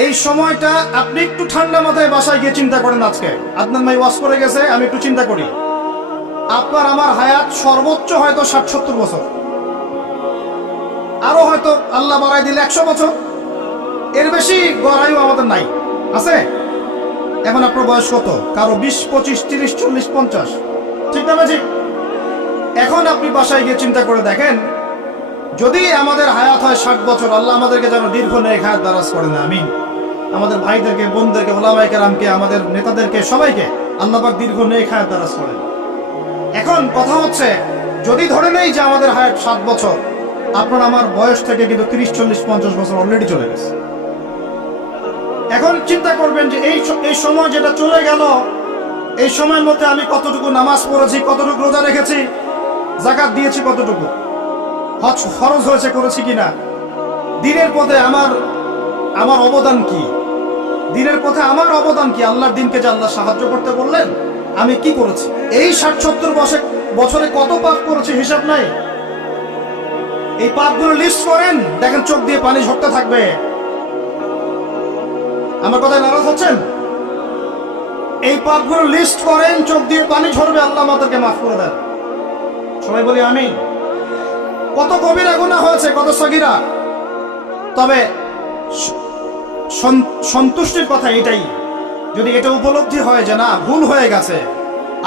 এই সময়টা আপনি একটু ঠান্ডা মাথায় বাসায় গিয়ে চিন্তা করেন। আজকে আপনার ভাই ওয়াজ করে গেছে, আমি একটু চিন্তা করি, আপনার আমার হায়াত সর্বোচ্চ হয়তো 60-70 বছর, আরো হয়তো আল্লাহ বাড়াই দিলে 100 বছর, এর বেশি গড়াইও আমাদের নাই, আছে? এখন আপনার বয়স কত? কারো 20, 25, 30, 40, 50, ঠিক না ম্যাজিক? এখন আপনি বাসায় গিয়ে চিন্তা করে দেখেন, যদি আমাদের হায়াত হয় 60 বছর, আল্লাহ আমাদেরকে যেন দীর্ঘ নেক হায়াত দারাজ করেন, আমিন। আমাদের ভাইদেরকে, বোনদেরকে, ওলামায়ে কেরামকে, আমাদের নেতাদেরকে, সবাইকে আল্লাহ পাক দীর্ঘ নেক হায়াত দারাজ করেন। এখন কথা হচ্ছে, যদি ধরে নেই যে আমাদের হায়াত 7 বছর, আপনার আমার বয়স থেকে কিন্তু 30, 40, 50 বছর অলরেডি চলে গেছে। এখন চিন্তা করবেন যে এই সময় যেটা চলে গেল, এই সময়ের মধ্যে আমি কতটুকু নামাজ পড়েছি, কতটুকু রোজা রেখেছি, যাকাত দিয়েছি, কতটুকু হজ ফরজ হয়েছে করেছি কিনা, দিনের পথে আমার অবদান কি, দিনের পথে আমার অবদান কি, আল্লাহর দিনকে যে আল্লাহ সাহায্য করতে বললেন আমি কি করেছি, এই 60-70 বছরে কত পাপ করেছি হিসাব নাই। এই পাপগুলো লিস্ট করেন, দেখেন চোখ দিয়ে পানি ঝরতে থাকবে। আমার কথায় নারাজ হচ্ছেন? এই পাপগুলো লিস্ট করেন, চোখ দিয়ে পানি ঝরবে, আল্লাহ আমাদেরকে মাফ করে দেন। সবাই বলি আমিন। কত কবিরা গুনাহ হয়েছে, কত সগীরা। তবে সন্তুষ্টির কথা এটাই, যদি এটা উপলব্ধি হয় যে না ভুল হয়ে গেছে,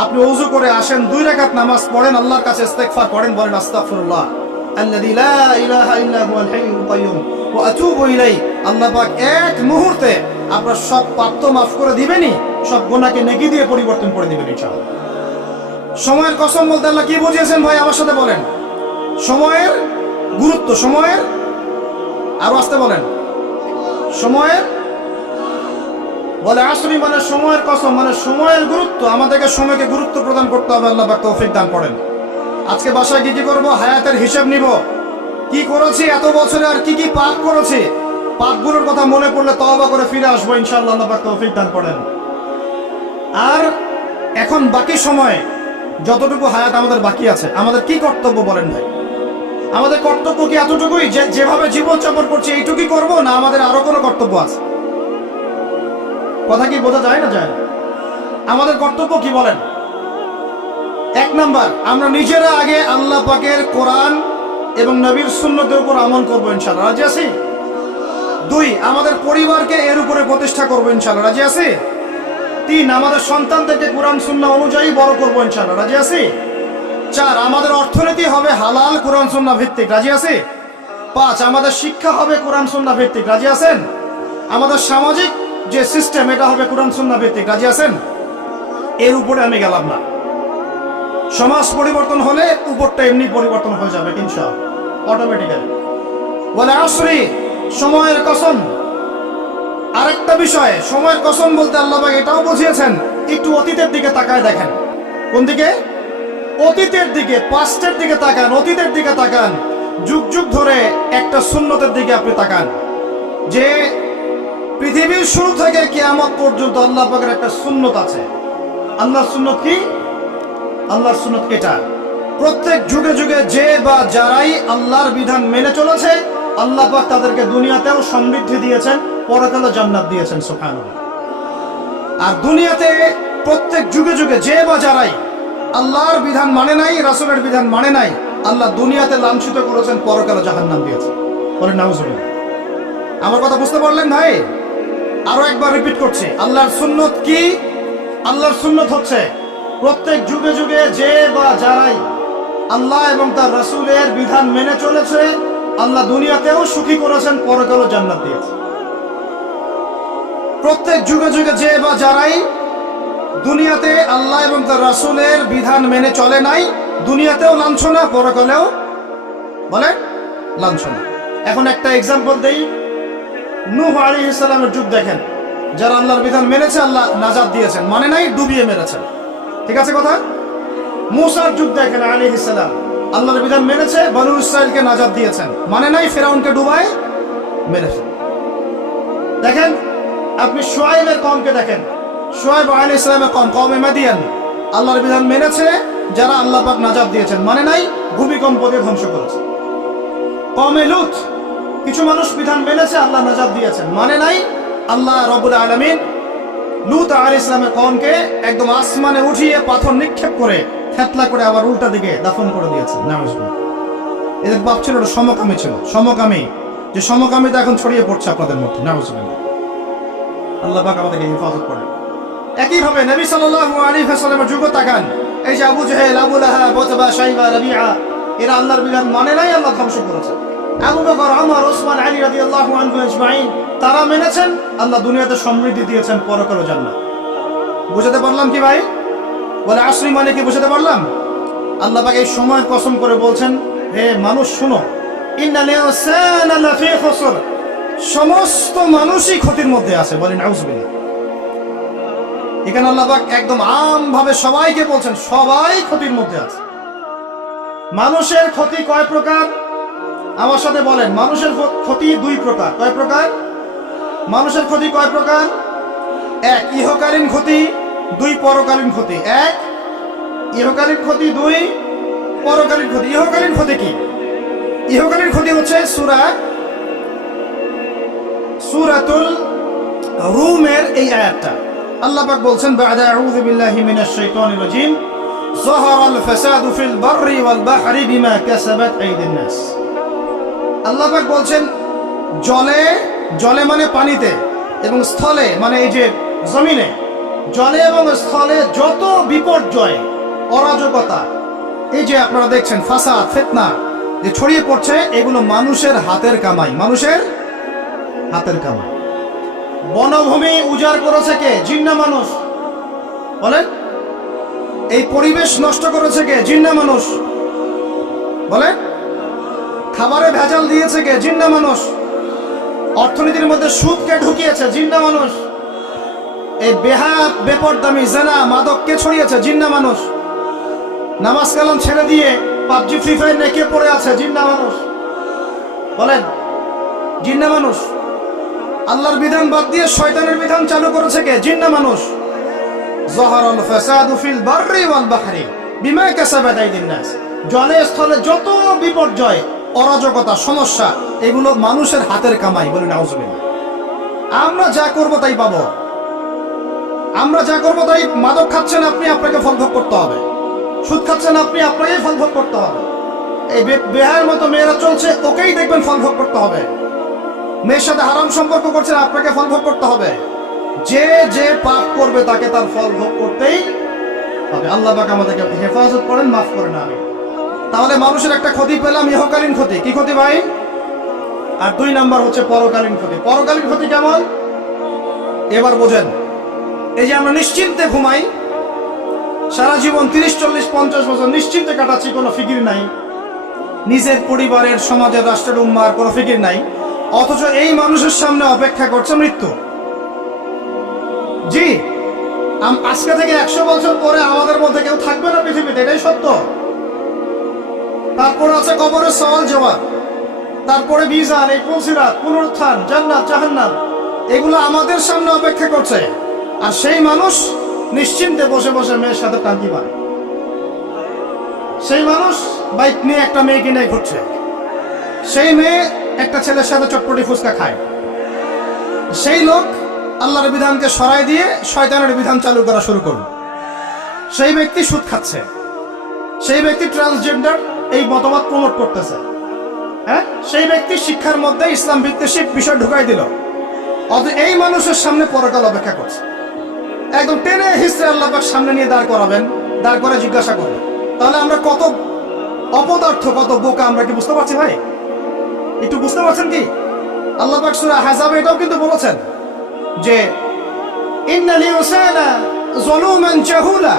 আপনি ওযু করে আসেন, 2 রাকাত নামাজ পড়েন, আল্লাহর কাছে ইস্তেগফার করেন, বলেন আস্তাগফিরুল্লাহ আল্লাযী লা ইলাহা ইল্লা হুয়াল হাইয়ুল কাইয়্যুম ওয়া আতুবু ইলাইহি। আল্লাহ পাক এক মুহূর্তে আপনার সব পাপ তো মাফ করে দিবেনই, সব গুনাহকে নেকি দিয়ে পরিবর্তন করে দিবেন ইনশাআল্লাহ। সময়ের কসম বলতে আল্লাহ কি বুঝিয়েছেন ভাই আমার সাথে বলেন? সময়ের গুরুত্ব, সময়ের, আরো আসতে বলেন, সময়ের, বলে আসরি মানে সময়ের কসম, মানে সময়ের গুরুত্ব। আমাদেরকে সময়কে গুরুত্ব প্রদান করতে হবে, আল্লাহ পাক তৌফিক দান করেন। আজকে বাসায় কি করবো? হায়াতের হিসাব নিব, কি করেছি এত বছরে, আর কি কি পাপ করেছি, পাপগুলোর কথা মনে পড়লে তওবা করে ফিরে আসবো ইনশাআল্লাহ, আল্লাহ পাক তৌফিক দান করেন। আর এখন বাকি সময় যতটুকু হায়াত আমাদের বাকি আছে, আমাদের কি কর্তব্য বলেন ভাই? আমাদের কর্তব্য কি এতটুকুই যে যেভাবে জীবন যাপন করছি এইটুকুই করবো, না আমাদের আরো কোনো কর্তব্য আছে? কথা কি বোঝা যায় না যায়? আমাদের কর্তব্য কি বলেন? 1 নাম্বার, আমরা নিজেরা আগে আল্লাহ পাকের কোরআন এবং নবীর সুন্নতের উপর আমল করবো ইনশাআল্লাহ, রাজি আছি? 2, আমাদের পরিবারকে এর উপরে প্রতিষ্ঠা করবো ইনশাআল্লাহ, রাজি আছি? 3, আমাদের সন্তানদেরকে কোরআন সুন্নাহ অনুযায়ী বড় করবো ইনশাআল্লাহ, রাজি আছি? 4, আমাদের অর্থনীতি হবে হালাল কোরআন সুন্নাহ ভিত্তিক, রাজি আছি? 5, আমাদের শিক্ষা হবে কোরআন সুন্নাহ ভিত্তিক, রাজি আছেন? আমাদের সামাজিক যে সিস্টেম এটা হবে কোরআন সুন্নাহ ভিত্তিক, রাজি আছেন? এর উপরে আমি গেলাম না। সমাজ পরিবর্তন হলে উপরটা এমনি পরিবর্তন হয়ে যাবে ইনশাআল্লাহ, অটোমেটিক্যালি। বলে আসরি, সময়ের কসম। আরেকটা বিষয়, সময়ের কসম বলতে আল্লাহ পাক এটাও বুঝিয়েছেন, একটু অতীতের দিকে তাকায় দেখেন। কোন দিকে? অতীতের দিকে, পাস্টের দিকে তাকান, অতীতের দিকে তাকান। যুগ যুগ ধরে একটা সুন্নতের দিকে আপনি তাকান, যে পৃথিবীর শুরু থেকে কিয়ামত পর্যন্ত আল্লাহ পাকের একটা সুন্নত আছে। আল্লাহর সুন্নত কি? আল্লাহর সুন্নত এটা, প্রত্যেক যুগে যুগে যে বা যারাই আল্লাহর বিধান মেনে চলেছে, আল্লাহ পাক তাদেরকে দুনিয়াতেও সমৃদ্ধি দিয়েছেন, পরকালে জান্নাত দিয়েছেন, সুবহানাল্লাহ। আর দুনিয়াতে প্রত্যেক যুগে যুগে যে বা যারাই আল্লাহর বিধান মানে নাই, রাসূলের বিধান মানে নাই, আল্লাহ দুনিয়াতে লাঞ্ছিত করেছেন, পরকালে জাহান্নাম দিয়েছেন। বলেন নাউজুবিল্লাহ। আমার কথা বুঝতে পারলেন ভাই? আরো একবার রিপিট করছি, আল্লাহর সুন্নত কি? আল্লাহর সুন্নত হচ্ছে প্রত্যেক যুগে যুগে যে বা যারাই আল্লাহ এবং তার রাসূলের বিধান মেনে চলেছে, আল্লাহ দুনিয়াতেও সুখী করেছেন, পরকালেও জান্নাত দিয়েছেন। প্রত্যেক যুগে যুগে যে বা যারাই দুনিয়াতে আল্লাহ এবং তার রাসূলের বিধান মেনে চলে নাই, দুনিয়াতেও লাঞ্ছনা, পরকালেও বলে লাঞ্ছনা। এখন একটা এক্সাম্পল দেই, নূহ আলাইহিস সালামের যুগ দেখেন, যারা আল্লাহর বিধান মেনেছে আল্লাহ নাজাত দিয়েছেন, মানে নাই ডুবিয়ে মেরেছেন, ঠিক আছে কথা? মূসার যুগ দেখেন আলাইহিস সালাম, আল্লাহর বিধান মেনেছে, বনু ইসরাইলকে নাজাত দিয়েছেন, মানে নাই ফিরআউনকে ডুবায় মেরেছেন। দেখেন আপনি শুআয়বের কওমকে দেখেন, শুআয়ব আলাইহিস সালামের কওম, কওমে মাদিয়ান, আল্লাহর বিধান মেনেছে, যারা আল্লাহ পাক নাজাত দিয়েছেন, মানে নাই ভূমিকম্প দিয়ে ধ্বংস করেছে। কওমে লূত, কিছু মানুষ বিধান মেনেছে, আল্লাহ নাজাত দিয়েছেন, মানে নাই আল্লাহ রাব্বুল আলামিন লূত আলাইহিস সালামের কওমকে একদম আসমানে উঠিয়ে পাথর নিক্ষেপ করে থেতলা করে আবার উল্টা দিকে দাফন করে দিয়েছেন। নাউজুবিল্লাহ। এদের বাপ ছিল ওটা সমকামী ছিল, সমকামী, যে সমকামিতা এখন ছড়িয়ে পড়ছে আপনাদের মধ্যে। নাউজুবিল্লাহ। আল্লাহ পাক আমাদেরকে হেফাজত করেন। একইভাবে নবী সাল্লাল্লাহু আলাইহি ওয়াসাল্লামের যুগ তাকান, এই যে আবু জাহেল, আবু লাহাব, উতবা, শাইবা, রাবিআ, এরা আল্লাহর বিধান মানে নাই, আল্লাহ ধ্বংস করেছে। আবু বকর, ওমর, ওসমান, আলী রাদিয়াল্লাহু আনহুম আজমাইন, তারা মেনেছেন, আল্লাহ দুনিয়াতে সমৃদ্ধি দিয়েছেন, পরকালে জান্নাত। বুঝাতে পারলাম কি ভাই? বলে আসরি মানে কি বুঝাতে পারলাম? আল্লাহ পাক এই সময়ের কসম করে বলছেন, হে মানুষ শুনো, ইন্নাল ইনসানা লাফি খুসর, সমস্ত মানুষই ক্ষতির মধ্যে আছে। বলেন আউযুবিল্লাহ। এখানে আল্লাহ পাক একদম আমভাবে সবাইকে বলছেন, সবাই ক্ষতির মধ্যে আছে। মানুষের ক্ষতি কয় প্রকার? আমার সাথে বলেন, মানুষের ক্ষতি দুই প্রকার। কয় প্রকার? মানুষের ক্ষতি কয় প্রকার? এক, ইহকালীন ক্ষতি, দুই, পরকালীন ক্ষতি। এক, ইহকালীন ক্ষতি, দুই, পরকালীন ক্ষতি। ইহকালীন ক্ষতি কি? ইহকালীন ক্ষতি হচ্ছে সূরাতুল রুমের এই আয়াতটা। আল্লাহ পাক বলছেন, বা'দা আউযু বিল্লাহি মিনাশ শাইতানির রাজীম, যাহারাল ফাসাদু ফিল বাররি ওয়াল বাহরি বিমা কাসাবাত আইদিন নাস। আল্লাহ পাক বলছেন, জলে মানে পানিতে, এবং স্থলে মানে এই যে জমিনে, জলে এবং স্থলে যত বিপর্যয়, অরাজকতা, এই যে আপনারা দেখছেন ফাসাদ, ফিতনা যে ছড়িয়ে পড়ছে, এগুলো মানুষের হাতের কামাই। মানুষের হাতের কামাই। বনভূমি উজাড় করেছে কে? জিন না মানুষ? বলেন। এই পরিবেশ নষ্ট করেছে কে? জিন না মানুষ? বলেন। খাবারে ভেজাল দিয়েছে কে? জিন না মানুষ? অর্থনীতির মধ্যে সুদকে ঢুকিয়েছে, জিন না মানুষ? এই বেপরদামি, জেনা, মাদক কে ছড়িয়েছে? জিন না মানুষ? নামাজ কালাম ছেড়ে দিয়ে পাবজি, ফ্রি ফায়ার নেকে পড়ে আছে, জিন না মানুষ? বলেন, জিন না মানুষ? আল্লাহর বিধান বাদ দিয়ে শয়তানের বিধান চালু করেছে কে? জিন না মানুষ? যাহারাল ফাসাদু ফিল বাররি ওয়াল বাহরি বিমা কাসাবাত আইদিন নাস। জলে স্থলে যত বিপর্যয়, অরাজকতা, সমস্যা, এগুলো মানুষের হাতের কামাই। বলি নাউজুবিল্লাহ। আমরা যা করব তাই পাবো। আমরা যা করব তাই। মাদক খাচ্ছেন আপনি, আপনাকে ফল ভোগ করতে হবে। সুদ খাচ্ছেন আপনি, আপনাকেই ফল ভোগ করতে হবে। এই বেহায়ের মতো মেয়েরা চলছে, ওকেই দেখবেন ফল ভোগ করতে হবে। মেয়ের সাথে হারাম সম্পর্ক করছেন, আপনাকে ফল ভোগ করতে হবে। যে পাপ করবে তাকে তার ফল ভোগ করতেই হবে। আল্লাহ পাক আমাদেরকে হেফাজত করেন, মাফ করেন। আমি তাহলে মানুষের একটা ক্ষতি পেলাম, ইহকালীন ক্ষতি। কি ক্ষতি ভাই? আর দুই নাম্বার হচ্ছে পরকালীন ক্ষতি। পরকালীন ক্ষতি কেমন? এবার বোঝেন। এই যে আমরা নিশ্চিন্তে ঘুমাই, সারা জীবন 30, 40, 50 বছর নিশ্চিন্তে কাটাচ্ছি, কোনো ফিকির নাই, নিজের পরিবারের, সমাজের, রাষ্ট্রের, উম্মার কোনো ফিকির নাই, অথচ এই মানুষের সামনে অপেক্ষা করছে মৃত্যু। জি, আজকে থেকে 100 বছর পরে আমাদের মধ্যে কেউ থাকবে না পৃথিবীতে, এটাই সত্য। তারপরে আছে কবরের সওয়াল জবাব, তারপরে মিজান, এই পুলসিরাত, পুনরুত্থান, জান্নাত, জাহান্নাম, এগুলো আমাদের সামনে অপেক্ষা করছে। আর সেই মানুষ নিশ্চিন্তে বসে বসে মেয়ের সাথে টাঙ্কি মারে। সেই মানুষ বাইক নিয়ে একটা মেয়েকে নিয়ে ঘুরছে। সেই মেয়ে একটা ছেলের সাথে চটপটি ফুচকা খায়। সেই লোক আল্লাহর বিধানকে সরাই দিয়ে শয়তানের বিধান চালু করা শুরু করল। সেই ব্যক্তি সুদ খাচ্ছে। সেই ব্যক্তি ট্রান্সজেন্ডার এই মতবাদ প্রমোট করতেছে। হ্যাঁ, সেই ব্যক্তি শিক্ষার মধ্যে ইসলাম ভিত্তিক বিষয় ঢুকাই দিল। অথচ এই মানুষের সামনে পরকাল অপেক্ষা করছে। একদম টেনে হিস্ট্রি আল্লাহ পাক সামনে নিয়ে দাঁড় করাবেন, দাঁড় করে জিজ্ঞাসা করবেন। তাহলে আমরা কত অপদার্থ, কত বোকা, আমরা কি বুঝতে পারছি ভাই? একটু বুঝতে পারছেন কি? আল্লাহ পাক সূরা আহজাবে এটাও কিন্তু বলেছেন যে ইন্নাল ইনসানা যালুমান জাহুলা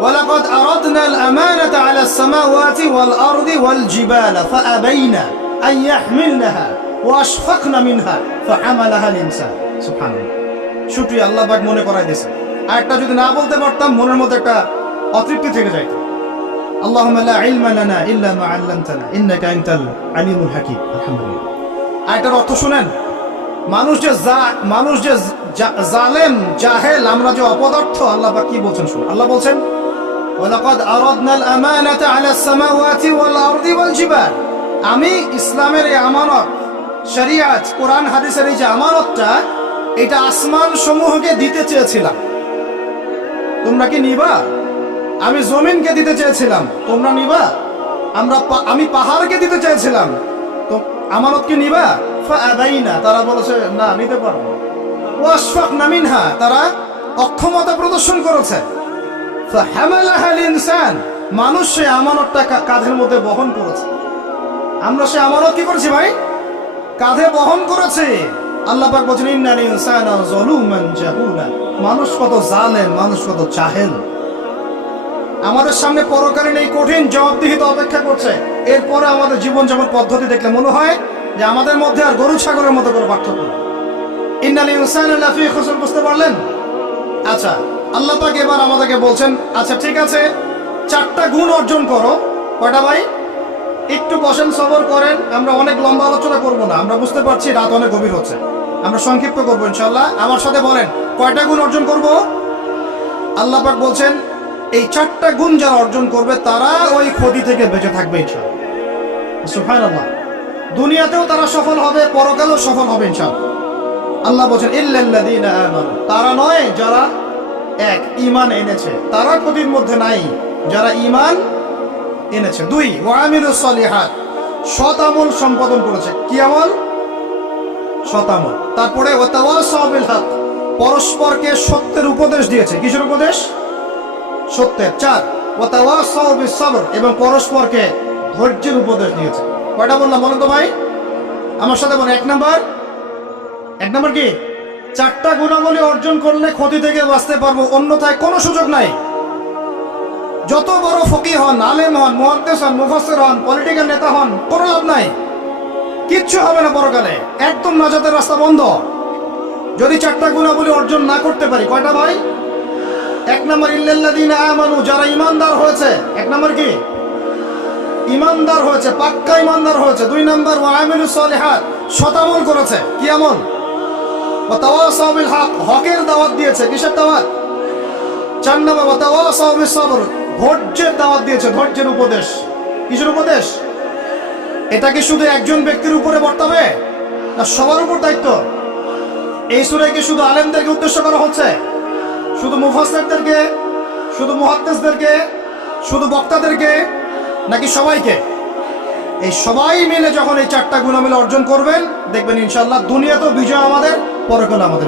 ওয়া লাকাদ আরাদনা আল আমানাতা আলা আস-সামাওয়াতি ওয়াল আরদি ওয়াল জিবালা ফাআবাইনা আন ইয়াহমিলনাহা ওয়া আশফাকনা মিনহা ফাহামালাহা আল ইনসান। সুবহানাল্লাহ। শুকরিয়া, আল্লাহ পাক মনে করাই দিয়েছেন। আর একটা যদি না বলতে পারতাম, মনের মধ্যে একটা অতৃপ্তি থেকে যাইত। আল্লাহুম্মা লা ইলমা লানা ইল্লা মা আল্লামতানা ইন্নাকা আনতাল আলিমুল হাকীম। আলহামদুলিল্লাহ। আয়াতের অর্থ শুনেন। মানুষ যে জালেম, জাহেল, আমরা যে অপদার্থ, আল্লাহ পাক কি বলছেন শুনুন। আল্লাহ বলছেন, ওয়া লাকাদ আরাদনাল আমানাতা আলা আস-সামাওয়াতি ওয়াল আরদি ওয়াল জিবাল। আমি ইসলামের এই আমানত, শরিয়াত, কোরআন হাদিসের এই যে আমানতটা, এটা আসমান সমূহকে দিতে চেয়েছিলাম, তোমরা কি নিবা? আমি জমিনকে দিতে চেয়েছিলাম, তোমরা নিবা? আমি পাহাড়কে দিতে চেয়েছিলাম, তো আমানত কি নিবা? ফাআবাইনা, তারা বলেছে না, নিতে পারবো। ওয়াশফাকনা মিনহা, তারা অক্ষমতা প্রদর্শন করেছে। ফাহামালাহাল ইনসান, মানুষ সে আমানতটা কাঁধের মধ্যে বহন করেছে। আমরা সে আমানত কি করেছি ভাই? কাঁধে বহন করেছে। আল্লাহ পাক বলেন ইন্নাল ইনসানা যালুমান জাহুলা, মানুষ কত জালেম, মানুষ কত জাহেল। আমাদের সামনে পরকালীন এই কঠিন জবাবদিহিতা অপেক্ষা করছে। এরপরে আমাদের জীবনযাপন পদ্ধতি দেখলে মনে হয় যে আমাদের মধ্যে আর গরু ছাগলের মতো করে পার্থক্য। ইন্নাল ইনসানা লাফি খুসর, বুঝতে পারলেন? আচ্ছা, আল্লাহ পাক এবার আমাদেরকে বলছেন আচ্ছা ঠিক আছে, 4টা গুণ অর্জন করো। কয়টা ভাই? একটু বসেন, সবর করেন, আমরা অনেক লম্বা আলোচনা করব না, আমরা বুঝতে পারছি রাত অনেক গভীর হচ্ছে, আমরা সংক্ষিপ্ত করবো ইনশাআল্লাহ। আমার সাথে বলেন কয়টা গুণ অর্জন করব? আল্লাহ পাক বলছেন এই 4টা গুণ যারা অর্জন করবে তারা ওই ক্ষতি থেকে বেঁচে থাকবে ইনশাআল্লাহ। সুবহানাল্লাহ। দুনিয়াতেও তারা সফল হবে, পরকালেও সফল হবে ইনশাআল্লাহ। আল্লাহ বলছেন ইল্লাল্লাযীনা আমানু, তারা নয় যারা এক ঈমান এনেছে, তারা ক্ষতির মধ্যে নাই, যারা ঈমান এনেছে। 2 ওয়া আমিলুস সলিহাত, সৎ আমল সম্পাদন করেছে। কি আমল? সৎ আমল। তারপরে ওয়া তাওয়াসাউ বিল হক, পরস্পরকে সত্যের উপদেশ দিয়েছে। কিসের উপদেশ? সত্যের। 4 ওয়া তাওয়াসাউ বিস সবর, এবং পরস্পরকে ধৈর্যের উপদেশ দিয়েছে। কয়টা বললাম বলেন তো ভাই? আমার সাথে বলেন। 1 নাম্বার কি? 4টা গুণাবলী অর্জন করলে ক্ষতি থেকে বাঁচতে পারবো, অন্যথায় কোনো সুযোগ নাই। যত বড় ফকিহ হন, আলেম হন, মুহাদ্দিস হন, মুফাসসির হন, পলিটিক্যাল নেতা হন, কোনো লাভ নাই, কিচ্ছু হবে না পরকালে, একদম নাজাতের রাস্তা বন্ধ যদি 4টা গুণাবলী অর্জন না করতে পারি। কয়টা ভাই? 1 নাম্বার ইল্লাল্লাযীনা আমানু, যারা ঈমানদার হয়েছে। 1 নাম্বার কি? ঈমানদার হয়েছে, পাক্কা ঈমানদার হয়েছে। 2 নাম্বার ওয়া আমিলুস সলিহাত, সৎ আমল করেছে। কি আমল? ওয়া তাওয়াসাউ বিল হক, হকের দাওয়াত দিয়েছে। কিসের দাওয়াত? 4 নাম্বার ওয়া তাওয়াসাউ বিস সবর, ধৈর্যের দাওয়াত দিয়েছে, ধৈর্যের উপদেশ। কিসের উপদেশ? এটা কি শুধু একজন ব্যক্তির উপরে বর্তাবে না সবার উপর দায়িত্ব? এই সূরায় কি শুধু আলেমদেরকে উদ্দেশ্য করা হচ্ছে? শুধু মুফাসসিরদেরকে, শুধু মুহাদ্দিসদেরকে, শুধু বক্তাদেরকে, নাকি সবাইকে? এই সবাই মিলে যখন এই 4টা গুণাবলী অর্জন করবেন, দেখবেন ইনশাআল্লাহ দুনিয়াতেও বিজয় আমাদের, পরকালে আমাদের।